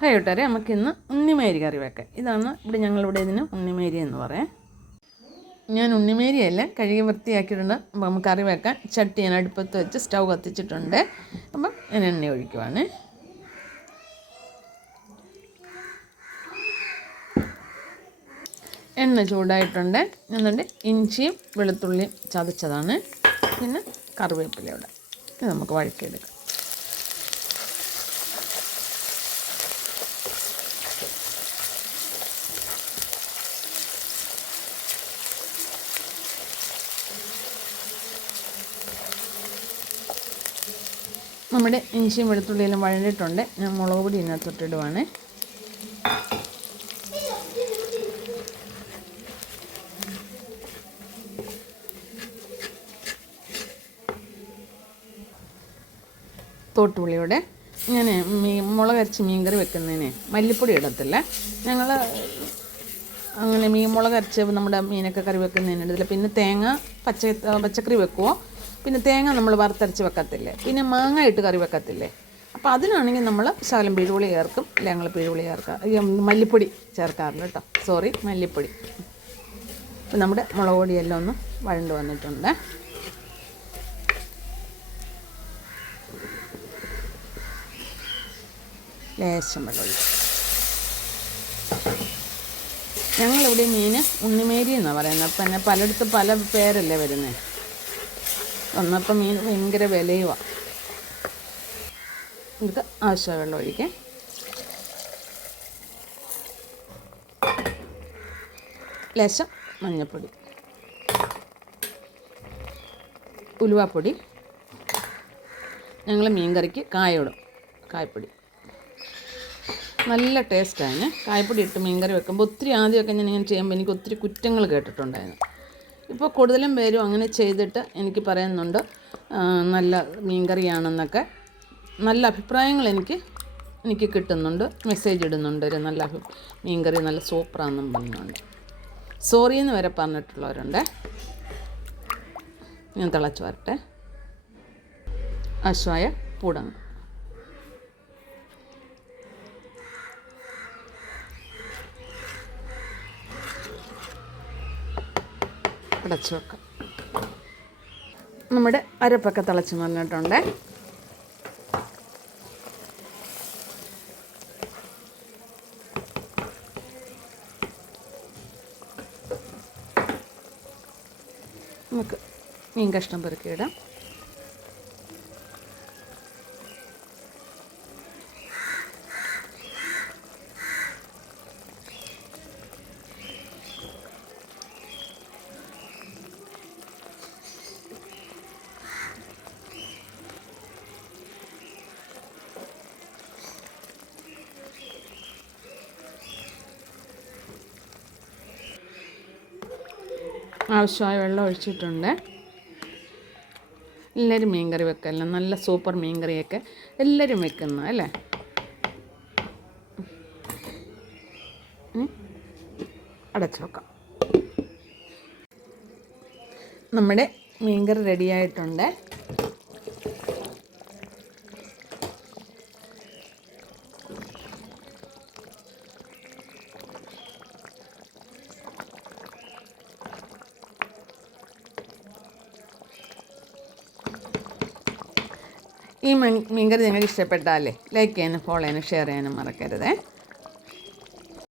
Hi കൂട്ടുകാരെ, നമുക്കിന്ന് ഉണ്ണിമേരി കറി വെക്കാം. ഇതാണ് ഞങ്ങളിവിടെ ഇതിന് ഉണ്ണിമേരി എന്ന് പറയാം. ഞാൻ ഉണ്ണിമേരിയല്ല കഴുകി വൃത്തിയാക്കിയിട്ടുണ്ട്. അപ്പം നമുക്ക് കറി വെക്കാൻ ചട്ടി ഞാൻ അടുപ്പത്ത് വെച്ച് സ്റ്റൗ കത്തിച്ചിട്ടുണ്ട്. അപ്പം ഞാൻ എണ്ണ ഒഴിക്കുവാണ്. എണ്ണ ചൂടായിട്ടുണ്ട്. എന്നിട്ട് ഇഞ്ചിയും വെളുത്തുള്ളിയും ചതച്ചതാണ്, പിന്നെ കറിവേപ്പിലയുടെ ഇത് നമുക്ക് വഴറ്റിയെടുക്കാം. നമ്മുടെ ഇഞ്ചിയും വെളുത്തുള്ളിയെല്ലാം വഴണ്ടിട്ടുണ്ട്. ഞാൻ മുളക് പൊടി ഇതിനകത്തൊട്ടിടുവാണ്. തോട്ടുപുളിയോടെ ഞാൻ മുളക് അരച്ച് മീൻകറി വെക്കുന്നതിന് മല്ലിപ്പൊടി ഇടത്തില്ല. ഞങ്ങൾ അങ്ങനെ മുളക് അരച്ച് നമ്മുടെ മീനൊക്കെ കറി വെക്കുന്നതിന് ഇടത്തില്ല. പിന്നെ തേങ്ങ പച്ചക്കറി വെക്കുമോ, പിന്നെ തേങ്ങ നമ്മൾ വറുത്തരച്ച് വെക്കത്തില്ലേ, പിന്നെ മാങ്ങ ഇട്ട് കറി വെക്കത്തില്ലേ. അപ്പോൾ അതിനാണെങ്കിൽ നമ്മൾ ശകലം പിഴുപുളി ചേർക്കും. അല്ല, ഞങ്ങൾ പിഴുപുളി ചേർക്കാം, മല്ലിപ്പൊടി ചേർക്കാറില്ല കേട്ടോ, സോറി, മല്ലിപ്പൊടി. അപ്പം നമ്മുടെ മുളക് പൊടിയെല്ലാം ഒന്ന് വഴണ്ട് വന്നിട്ടുണ്ട്. ലേശം വെള്ളം. ഞങ്ങളിവിടെ മീൻ ഉണ്ണിമേരി എന്നാണ് പറയുന്നത്. പിന്നെ പലയിടത്തും പല പേരല്ലേ വരുന്നത്. വന്നപ്പോൾ മീൻ ഭയങ്കര വിലയുമാണ്. നമുക്ക് ആവശ്യമായ വെള്ളം ഒഴിക്കാം. ലേശം മഞ്ഞൾപ്പൊടി, ഉലുവാപ്പൊടി. ഞങ്ങൾ മീൻ കറിക്ക് കായോടും കായപ്പൊടി നല്ല ടേസ്റ്റാണ്. കായപ്പൊടി ഇട്ട് മീൻ കറി വെക്കുമ്പോൾ ഒത്തിരി ആദ്യമൊക്കെ ഞാൻ ചെയ്യുമ്പോൾ എനിക്ക് ഒത്തിരി കുറ്റങ്ങൾ കേട്ടിട്ടുണ്ടായിരുന്നു. ഇപ്പോൾ കൂടുതലും പേരും അങ്ങനെ ചെയ്തിട്ട് എനിക്ക് പറയുന്നുണ്ട് നല്ല മീൻ കറിയാണെന്നൊക്കെ. നല്ല അഭിപ്രായങ്ങൾ എനിക്ക് കിട്ടുന്നുണ്ട്, മെസ്സേജ് ഇടുന്നുണ്ട്. ഒരു നല്ല മീൻ കറി നല്ല സൂപ്പറാണെന്നും പറഞ്ഞുകൊണ്ട് സോറി എന്ന് വരെ പറഞ്ഞിട്ടുള്ളവരുണ്ട്. ഞാൻ തിളച്ച് വരട്ടെ. ആശ്വായ പൂടങ്ങ് അടച്ചു വെക്കാം. നമ്മുടെ അരപ്പൊക്കെ തിളച്ച് വന്നിട്ടുണ്ട്. നമുക്ക് മീൻ കഷ്ണം പെറുക്കിയിടാം. ആവശ്യമായ വെള്ളം ഒഴിച്ചിട്ടുണ്ട്. എല്ലാവരും മീൻ കറി വെക്കല്ല, നല്ല സൂപ്പർ മീൻ കറിയൊക്കെ എല്ലാവരും വെക്കുന്ന അല്ലേ. അടച്ചു വെക്കാം. നമ്മുടെ മീൻ കറി റെഡിയായിട്ടുണ്ട്. ഈ മീൻകറി നിങ്ങൾക്ക് ഇഷ്ടപ്പെട്ടാലേ ലൈക്ക് ചെയ്യാനും ഫോളോ ചെയ്യാനും ഷെയർ ചെയ്യാനും മറക്കരുതേ.